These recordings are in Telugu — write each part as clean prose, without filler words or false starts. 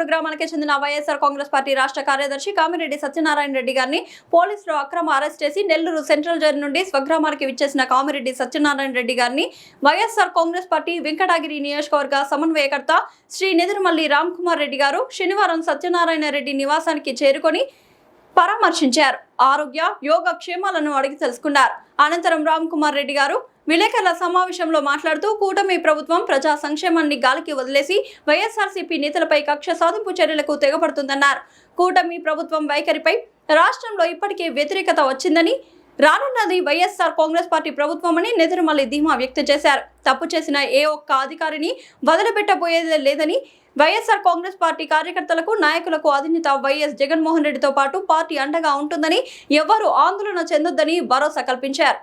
నందమూరు గ్రామానికి చెందిన వైఎస్ఆర్ కాంగ్రెస్ పార్టీ రాష్ట్ర కార్యదర్శి కామిరెడ్డి సత్యనారాయణ రెడ్డి గారిని పోలీసులు అక్రమ అరెస్ట్ చేసి నెల్లూరు సెంట్రల్ జైలు నుండి స్వగ్రామానికి విచ్చేసిన కామిరెడ్డి సత్యనారాయణ రెడ్డి గారిని వైఎస్ఆర్ కాంగ్రెస్ పార్టీ వెంకటగిరి నియోజకవర్గ సమన్వయకర్త శ్రీ నెదురుమల్లి రామ్ కుమార్ రెడ్డి గారు శనివారం సత్యనారాయణ రెడ్డి నివాసానికి చేరుకొని పరామర్శించారు. ఆరోగ్య యోగక్షేమాలను అడిగి తెలుసుకున్నారు. అనంతరం రామ్ కుమార్ రెడ్డి గారు విలేకరుల సమావేశంలో మాట్లాడుతూ కూటమి ప్రభుత్వం ప్రజా సంక్షేమాన్ని గాలికి వదిలేసి వైఎస్ఆర్సీపీ నేతలపై కక్ష సాధింపు చర్యలకు తెగపడుతుందన్నారు. కూటమి ప్రభుత్వం వైఖరిపై రాష్ట్రంలో ఇప్పటికే వ్యతిరేకత వచ్చిందని, రానున్నది వైఎస్ఆర్ కాంగ్రెస్ పార్టీ ప్రభుత్వమని నెదురుమల్లి ధీమా వ్యక్తం చేశారు. తప్పు చేసిన ఏ ఒక్క అధికారిని వదిలిపెట్టబోయేదే లేదని, వైఎస్ఆర్ కాంగ్రెస్ పార్టీ కార్యకర్తలకు నాయకులకు అధినేత వైఎస్ జగన్మోహన్ రెడ్డితో పాటు పార్టీ అండగా ఉంటుందని, ఎవ్వరూ ఆందోళన చెందొద్దని భరోసా కల్పించారు.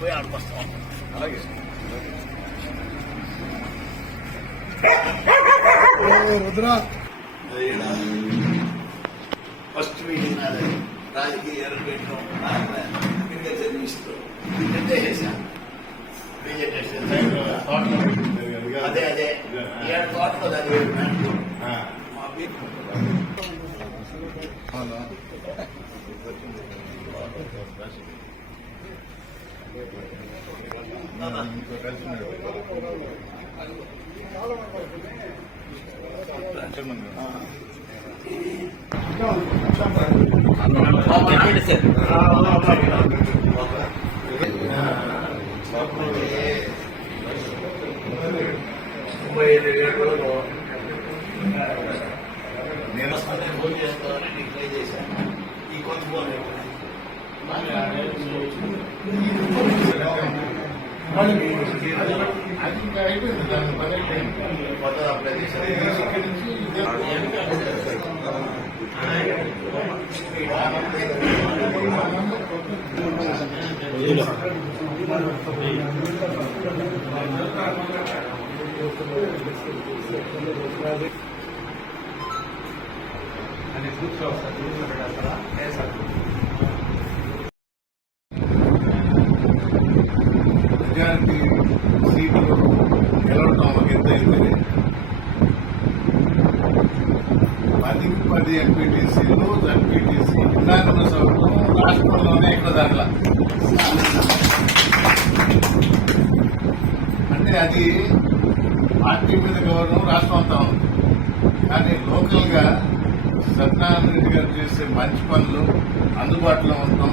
పోయి ఆడుకొస్తాం. అలాగే ఫస్ట్ మీటింగ్ నాది రాజకీయ అగ్రికల్చర్ మినిస్టర్ అదే అదే తోటలో దాని నేను వస్తానే ఫోన్ చేసుకోవాలని డిక్లైర్ చేశాను. ఈ కొంత ఫోన్ మెజారిటీ సీట్లు గెలవడం ఒక ఎత్తు అయితే 10 ఎంపీటీసీలు జడ్పీటీసీ యునానిమస్ అవ్వడం రాష్ట్రంలోనే ఎక్కువ దాంట్లో. అంటే అది పార్టీ మీద గౌరవం రాష్ట్రం అంతా ఉంది. కానీ లోకల్ గా సత్యనారాయణ రెడ్డి గారు చేసే మంచి పనులు అందుబాటులో ఉండటం,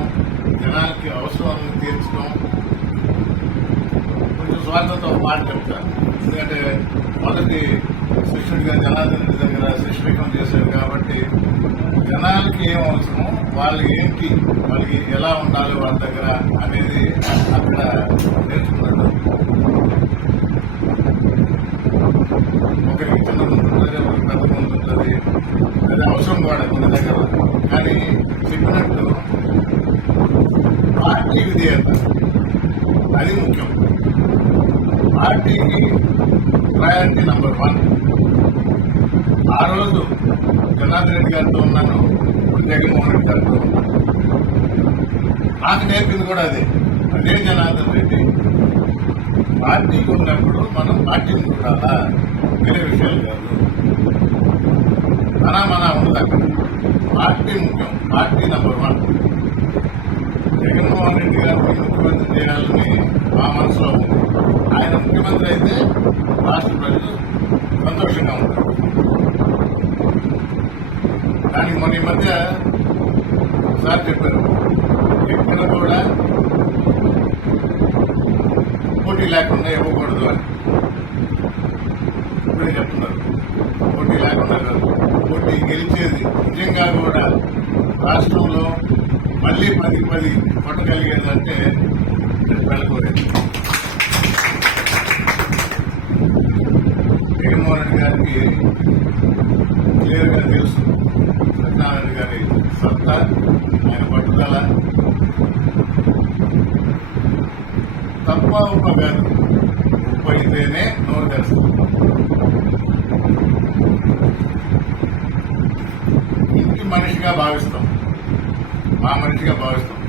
జనాలకి అవసరాలను తీర్చడం, కొంచెం స్వార్థంతో ఒక మాట చెప్తారు. ఎందుకంటే మొదటి శిష్యుడిగా జనార్దన్ రెడ్డి దగ్గర శిష్యరికం చేశారు కాబట్టి జనాలకి ఏం అవసరమో వాళ్ళకి ఏంటి, వాళ్ళకి ఎలా ఉండాలి వాళ్ళ దగ్గర అనేది అక్కడ నేర్చుకున్నాడు. ఒకరికి చిన్న ఉంటుంది, ఒకరికి పెద్ద ఉంటుంది, అది అవసరం కూడా కొన్ని దగ్గర. కానీ చెప్పినట్టు పార్టీ విధేయత అది ముఖ్యం. పార్టీకి ప్రయారిటీ నంబర్ 1. ఆ రోజు జనార్దన్ రెడ్డి గారితో ఉన్నాను, జగన్మోహన్ రెడ్డి గారితో ఉన్నాను. నాకు నేర్పింది కూడా అదే జనార్దన్ రెడ్డి. పార్టీకి ఉన్నప్పుడు మనం పార్టీని చూడాలా, వేరే విషయాలు కాదు. మన ఉండదు అక్కడ. పార్టీ ముఖ్యం, పార్టీ నంబర్ 1. జగన్మోహన్ రెడ్డి గారిని ముఖ్యమంత్రి చేయాలని మా మనసులో ఉంది. ఆయన ముఖ్యమంత్రి అయితే రాష్ట్ర ప్రజలు సంతోషంగా ఉంటారు. దానికి మొన్న ఈ మధ్య సార్ చెప్పారు, ఎక్కడ కూడా పోటీ లేకుండా ఇవ్వకూడదు అని. ఇప్పుడే చెప్తున్నారు, పోటీ లేకుండా కాదు, పోటీ గెలిచేది నిజంగా కూడా రాష్ట్రంలో మళ్లీ 10 కొట్టగలిగేదంటే వెళ్ళకూడదు. జగన్మోహన్ రెడ్డి గారికి క్లియర్గా తెలుసు సత్యనారాయణ గారి సత్తా, ఆయన పట్టుదల. అప్ప కాదు, ఉప్పు అయితేనే నోరు తెరుస్తుంది. ఇంటి మనిషిగా భావిస్తాం, మా మనిషిగా భావిస్తాం.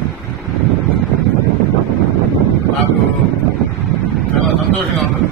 నాకు చాలా సంతోషంగా ఉంటుంది.